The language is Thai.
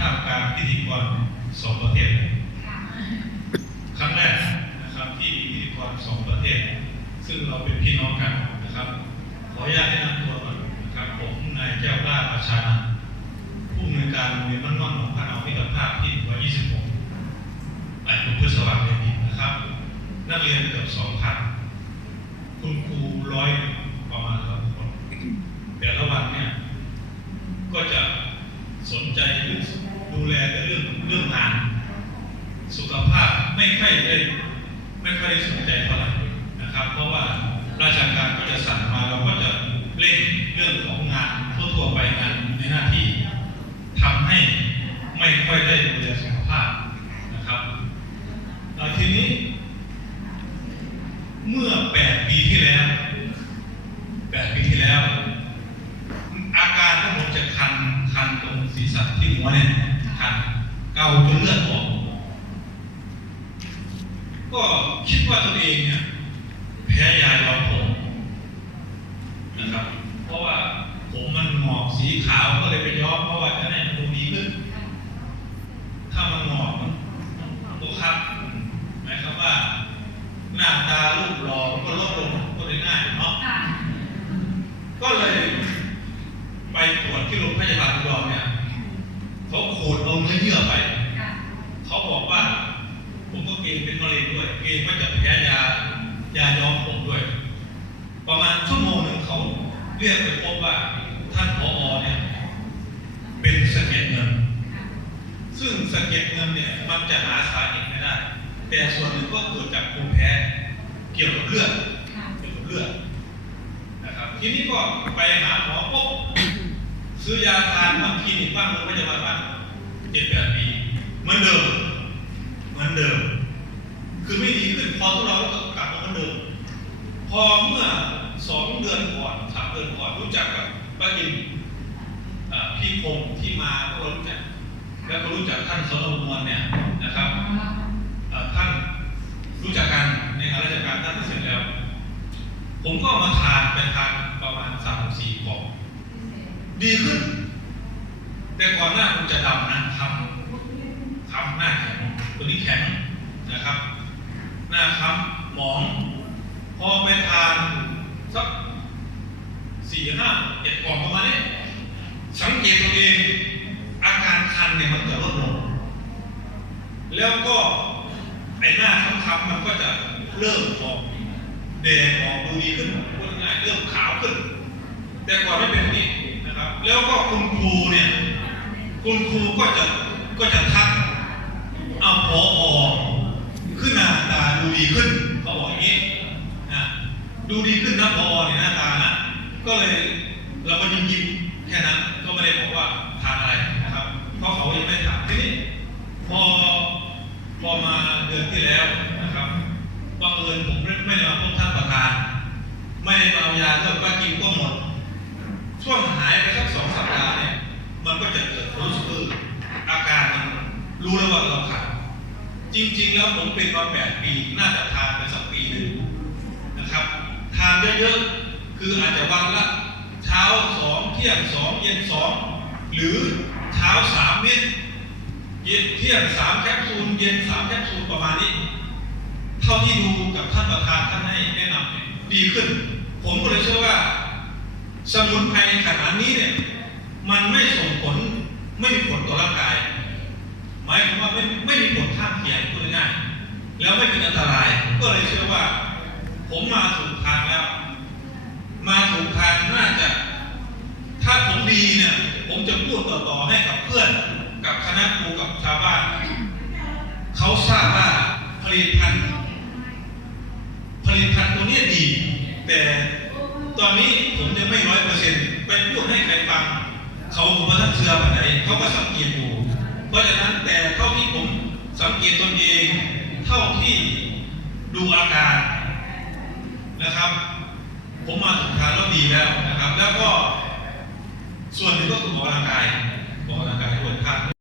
ท่ามกลางพิธีกรสองประเทศครั้งแรกนะครับที่พิธีกรสองประเทศซึ่งเราเป็นพี่น้องกันนะครับขออนุญาตแนะนำตัวก่อนนะครับผมนายแก้วกล้าประชานันท์ผู้อำนวยการโรงเรียนบ้านม่อนหนองพะเนามิตรภาพที่126อายุพฤษภาคมนี้นะครับนักเรียนเกือบ2,000คุณครู100ประมาณ100 คนแต่ละวันเนี่ยก็จะสนใจดูแลเรื่องงานสุขภาพไม่ค่อยได้สนใจเท่าไหร่นะครับเพราะว่าราชการก็จะสั่งมาเราก็จะเร่งเรื่องของงานทั่วไปงานในหน้าที่ทำให้ไม่ค่อยได้ดูแลสุขภาพนะครับทีนี้เมื่อ8 ปีที่แล้วอาการของผมจะคันตรงศีรษะที่หัวเนี่ยคันเกาจนเลือดออกก็คิดว่าตัวเองเนี่ยแพ้ยาย้อมผมนะครับเพราะว่าผมมันหงอกสีขาวก็เลยไปย้อมเพราะว่าจะให้มันดูดีขึ้นถ้ามันหงอกมันตัวครับหมายความว่าหน้าตารูปหล่อก็ลดลงก็เลยง่ายเนาะก็เลยไปตรวจที่โรงพยาบาลอุดรเนี่ยเขาขูดเอาเนื้อเยื่อไปเขาบอกว่าผมก็เกรงเป็นมะเร็งด้วยเกรงว่าจะแพ้ยาย้อมผมด้วยประมาณชั่วโมงหนึ่งเขาเรียกไปพบว่าท่านผอ.เนี่ยเป็นสะเก็ดเงินซึ่งสะเก็ดเงินเนี่ยมันจะหาสาเหตุไม่ได้แต่ส่วนหนึ่งก็เกิดจากภูมิแพ้เกี่ยวกับเลือดนะครับทีนี้ก็ไปหาหมอปุ๊บซื้อยาทานบางคลินิกบ้างโรงพยาบาลบ้าง7-8 ปีเหมือนเดิมคือไม่ดีขึ้นพอทุเราก็กลับมาเหมือนเดิมพอเมื่อ2 เดือนก่อน3 เดือนก่อนรู้จักกับป้าอินพี่พงษ์ที่มาก็รู้จักแล้วก็รู้จักท่านสนมวลเนี่ยนะครับท่านรู้จักกันในงานราชการท่านเสร็จแล้วผมก็มาทานประมาณ3-4 กล่องดีขึ้นแต่ก่อนหน้าผมจะดำนะทำหน้าแข็งตัวนี้แข็งนะครับหน้าค้ำหมองพอไปทานสัก4-5-7 กล่องประมาณนี้สังเกตตัวเองอาการคันเนี่ยมันจะลดลงแล้วก็ไอ้หน้าค้ำๆมันก็จะเริ่มออกแดงออกดูดีขึ้นพูดง่ายเริ่มขาวขึ้นแต่ก่อนไม่เป็นแบบนี้นะครับแล้วก็คุณครูก็จะทักเอาผอ.ขึ้นหน้าตาดูดีขึ้นเขาบอกอย่างนี้นะดูดีขึ้นนะผอ.เนี่ยหน้าตานะก็เลยเราก็ยิ้มแค่นั้นก็ไม่ได้บอกว่าทานอะไรนะครับเพราะเขายังไม่ถามทีนี้พอมาเดือนที่แล้วนะครับบังเอิญผมไม่ได้มาพบท่านประธานไม่ได้มาเอายาเลิกว่ากินก็หมดช่วงหายไปสัก2 สัปดาห์เนี่ยมันก็จะเกิดรู้สึกอาการมันรู้แล้วว่าเราขาดจริงๆแล้วผมเป็นมา8 ปีน่าจะทานไปสักปีหนึ่งนะครับทานเยอะๆคืออาจจะวันละเช้า2 เที่ยง2 เย็น2หรือเช้า3 เม็ดเย็นเที่ยง3 แคปซูลเย็น3 แคปซูลประมาณนี้เท่าที่ดูกับท่านประธานท่านให้แนะนำเนี่ยดีขึ้นผมก็เลยเชื่อว่าสมุนไพรขนาดนี้เนี่ยมันไม่ส่งผลไม่มีผลต่อร่างกายหมายถึงว่าไม่มีผลข้างเคียงพูดง่ายๆแล้วไม่เป็นอันตรายก็เลยเชื่อว่าผมมาถูกทางแล้วมาถูกทางน่าจะถ้าผมดีเนี่ยผมจะพูดต่อให้กับเพื่อนกับคณะครูกับชาวบ้านเขาทราบว่าผลิตภัณฑ์ตัวนี้ดีแต่ตอนนี้ผมยังไม่100%ไปพูดให้ใครฟังเขาผมว่าท่านเชื่อแบบไหนเขาก็สังเกตดูเพราะฉะนั้นแต่เท่าที่ผมสังเกตตนเองเท่าที่ดูอาการนะครับผมมาถูกทางแล้วดีแล้วนะครับแล้วก็ส่วนหนึ่งก็คือออกกำลังกายด้วยครับ